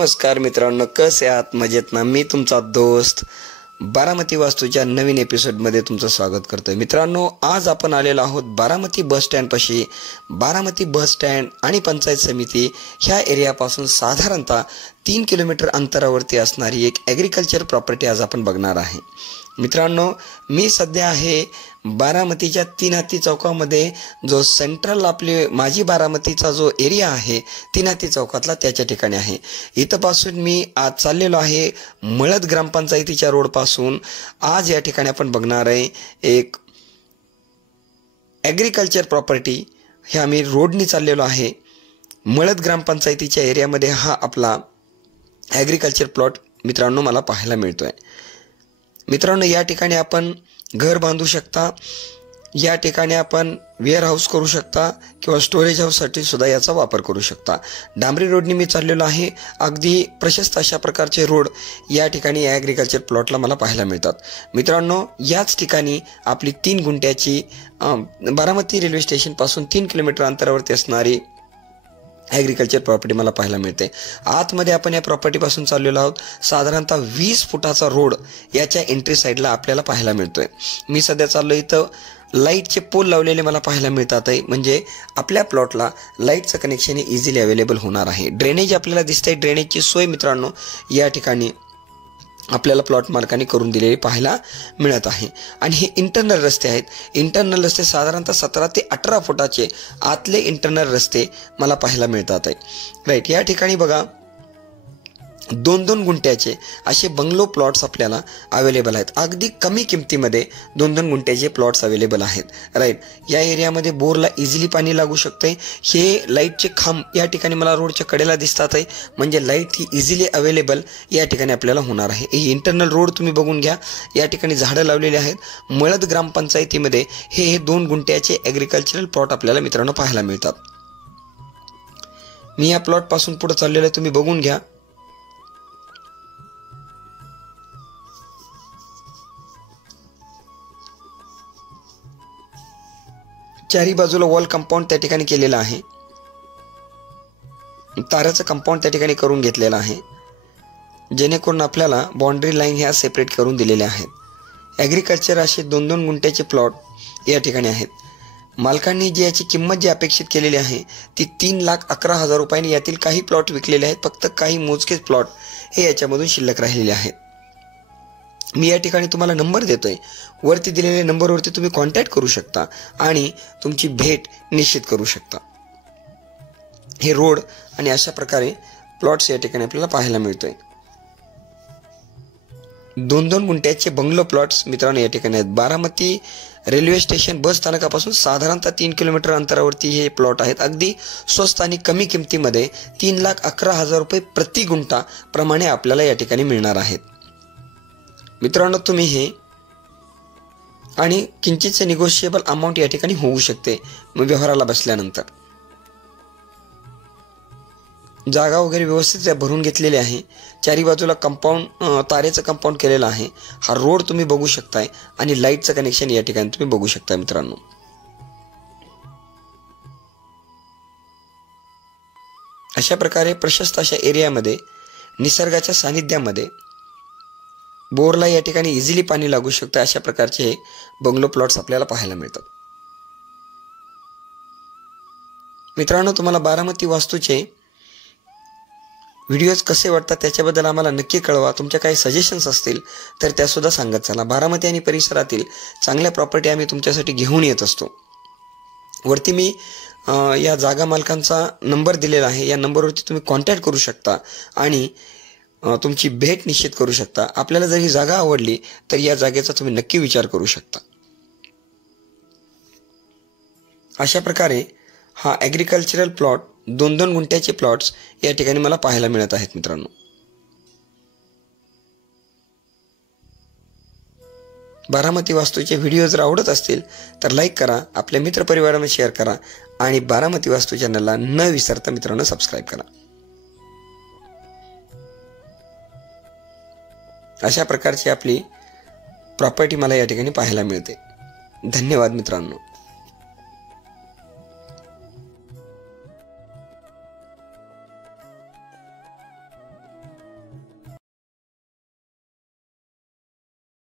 नमस्कार मित्रांनो, कसे आहात? मजेत ना? मी तुमचा दोस्त बारामती वास्तूच्या नवीन एपिसोडमध्ये तुमचं स्वागत करतोय. मित्रांनो, आज आपण आलेलो आहोत बारामती बस स्टँडपाशी. बारामती बस स्टँड आणि पंचायत समिती ह्या एरियापासून साधारणतः 3 किलोमीटर अंतरावरती असणारी एक ॲग्रिकल्चर प्रॉपर्टी आज आपण बघणार आहे. मित्रांनो, मी सध्या आहे बारामतीच्या 3 हत्ती चौकामध्ये, जो सेंट्रल आपले माझी बारामतीचा जो एरिया आहे 3 हत्ती चौकातला, त्याच्या ठिकाणी आहे. इथंपासून मी आज चाललेलो आहे मळद ग्रामपंचायतीच्या रोडपासून. आज या ठिकाणी आपण बघणार आहे एक ॲग्रिकल्चर प्रॉपर्टी. हे आम्ही रोडनी चाललेलो आहे. मळद ग्रामपंचायतीच्या एरियामध्ये हा आपला ॲग्रिकल्चर प्लॉट मित्रांनो मला पाहायला मिळतो आहे. मित्रांनो, या ठिकाणी आपण घर बांधू शकता, या ठिकाणी आपण वेअर हाऊस करू शकता किंवा स्टोरेज हाऊससाठी सुद्धा याचा वापर करू शकता. डांबरी रोडनी मी चाललेलो आहे. अगदी प्रशस्त अशा प्रकारचे रोड या ठिकाणी ॲग्रिकल्चर प्लॉटला मला पाहायला मिळतात. मित्रांनो, याच ठिकाणी आपली 3 गुंठ्याची बारामती रेल्वे स्टेशनपासून 3 किलोमीटर अंतरावरती असणारी ॲग्रिकल्चर प्रॉपर्टी मला पाहायला मिळते. आतमध्ये आपण या प्रॉपर्टीपासून चाललेलो आहोत. साधारणतः 20 फुटाचा रोड याच्या एंट्री साईडला आपल्याला पाहायला मिळतोय. मी सध्या चाललो इथं लाईटचे पोल लावलेले मला पाहायला मिळतात आहे, म्हणजे आपल्या प्लॉटला लाईटचं कनेक्शन हे इझिली अवेलेबल होणार आहे. ड्रेनेज आपल्याला दिसतंय. ड्रेनेजची सोय मित्रांनो या ठिकाणी आपल्याला प्लॉट मालकाने करून दिलेली पाहायला मिळत आहे. आणि हे इंटरनल रस्ते आहेत. इंटरनल रस्ते साधारणतः 17 ते 18 फुटाचे आतले इंटरनल रस्ते मला पाहायला मिळतात आहे. राईट, या ठिकाणी बघा 2-2 गुंठ्याचे असे बंगलो प्लॉट्स आपल्याला अवेलेबल आहेत. अगदी कमी किमतीमध्ये 2-2 गुंठ्याचे प्लॉट्स अवेलेबल आहेत. राईट, या एरियामध्ये बोरला इझिली पाणी लागू शकते. हे लाईटचे खांब या ठिकाणी मला रोडच्या कडेला दिसतात आहे, म्हणजे लाईट ही इझिली अवेलेबल या ठिकाणी आपल्याला होणार आहे. ही इंटरनल रोड तुम्ही बघून घ्या. या ठिकाणी झाडं लावलेली आहेत. मळद ग्रामपंचायतीमध्ये हे 2 गुंठ्याचे ॲग्रिकल्चरल प्लॉट आपल्याला मित्रांनो पाहायला मिळतात. मी या प्लॉटपासून पुढे चाललेलं आहे, तुम्ही बघून घ्या. चारी बाजूला वॉल कंपाऊंड त्या ठिकाणी केलेलं आहे. ताराचं कंपाऊंड त्या ठिकाणी करून घेतलेलं आहे, जेणेकरून आपल्याला बाउंड्री लाईन ह्या सेपरेट करून दिलेल्या आहेत. ॲग्रिकल्चर असे 2-2 गुंठ्याचे प्लॉट या ठिकाणी आहेत. मालकांनी जी याची किंमत जी अपेक्षित केलेली आहे ती 3,11,000 रुपयांनी. यातील काही प्लॉट विकलेले आहेत, फक्त काही मोजकेच प्लॉट हे याच्यामधून शिल्लक राहिलेले आहेत. मी या ठिकाणी तुम्हाला नंबर देतोय. वरती दिलेल्या नंबरवरती तुम्ही कॉन्टॅक्ट करू शकता आणि तुमची भेट निश्चित करू शकता. हे रोड आणि अशा प्रकारे प्लॉट्स या ठिकाणी आपल्याला पाहायला मिळतोय. 2-2 गुंठ्याचे बंगलो प्लॉट्स मित्रांनो या ठिकाणी आहेत. बारामती रेल्वे स्टेशन बस स्थानकापासून साधारणतः 3 किलोमीटर अंतरावरती हे प्लॉट आहेत. अगदी स्वस्त आणि कमी किमतीमध्ये 3,11,000 रुपये प्रति गुंठा प्रमाणे आपल्याला या ठिकाणी मिळणार आहेत. मित्रांनो, तुम्ही हे आणि किंचितचे निगोशिएबल अमाऊंट या ठिकाणी होऊ शकते व्यवहाराला बसल्यानंतर. जागा वगैरे व्यवस्थित भरून घेतलेली आहे. चारी बाजूला कंपाऊंड तारेचं कंपाऊंड केलेलं आहे. हा रोड तुम्ही बघू शकताय आणि लाईटचं कनेक्शन या ठिकाणी तुम्ही बघू शकताय. मित्रांनो, अशा प्रकारे प्रशस्त अशा एरियामध्ये निसर्गाच्या सानिध्यामध्ये बोरला या ठिकाणी इझिली पाणी लागू शकतं. अशा प्रकारचे हे बंगलो प्लॉट्स आपल्याला पाहायला मिळतात. मित्रांनो, तुम्हाला बारामती वास्तूचे व्हिडिओज कसे वाटतात त्याच्याबद्दल आम्हाला नक्की कळवा. तुमच्या काही सजेशन्स असतील तर त्यासुद्धा सांगत चला. बारामती आणि परिसरातील चांगल्या प्रॉपर्टी आम्ही तुमच्यासाठी घेऊन येत असतो. वरती मी या जागा मालकांचा नंबर दिलेला आहे. या नंबरवरती तुम्ही कॉन्टॅक्ट करू शकता आणि तुमची भेट निश्चित करू शकता. आपल्याला जर ही जागा आवडली तर या जागेचा तुम्ही नक्की विचार करू शकता. अशा प्रकारे हा ॲग्रिकल्चरल प्लॉट 2-2 गुंठ्याचे प्लॉट्स या ठिकाणी मला पाहायला मिळत आहेत. मित्रांनो, बारामती वास्तूचे व्हिडिओ जर आवडत असतील तर लाईक करा, आपल्या मित्रपरिवाराला शेअर करा आणि बारामती वास्तू चॅनलला न विसरता मित्रांनो सबस्क्राईब करा. अशा प्रकारची आपली प्रॉपर्टी मला या ठिकाणी पाहायला मिळते. धन्यवाद मित्रांनो.